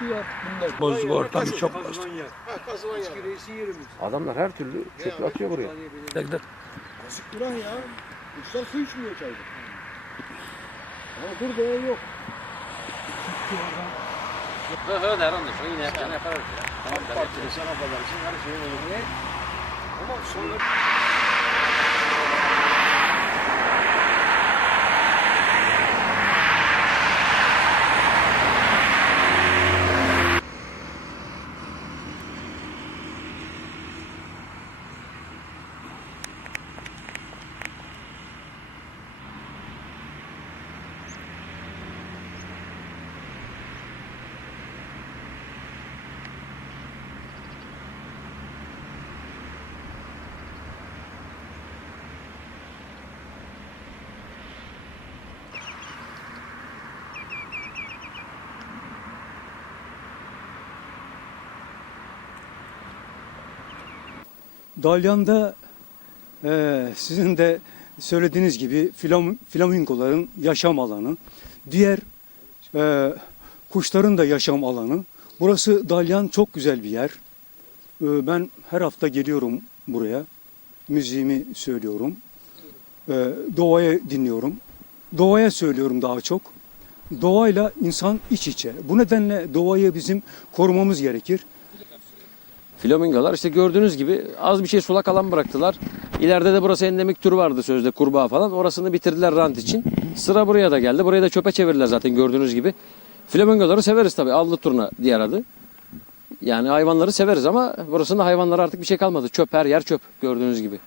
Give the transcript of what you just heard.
ya. Bozuk ortamı çok ya. Yerimiz. Adamlar her türlü çöpü atıyor buraya. Tek tek. Kazık duran ya. Kuşlar su içmiyor çayda. Ama burada yok. AK Parti'de sen affedersin her şeyin önüne. Ama sonra Dalyan'da eee, sizin de söylediğiniz gibi flam, flamingoların yaşam alanı, diğer eee, kuşların da yaşam alanı. Burası Dalyan çok güzel bir yer. Eee, ben her hafta geliyorum buraya. Müziğimi söylüyorum. Eee doğaya dinliyorum. Doğaya söylüyorum daha çok. Doğayla insan iç içe. Bu nedenle doğayı bizim korumamız gerekir. Flamingolar işte gördüğünüz gibi az bir şey sulak alan bıraktılar. İleride de burası endemik tür vardı sözde kurbağa falan. Orasını bitirdiler rant için. Sıra buraya da geldi. Burayı da çöpe çevirdiler zaten gördüğünüz gibi. Flamingoları severiz tabii. Allı turna diğer adı. Yani hayvanları severiz ama burasında hayvanlara artık bir şey kalmadı. Çöp her yer çöp gördüğünüz gibi.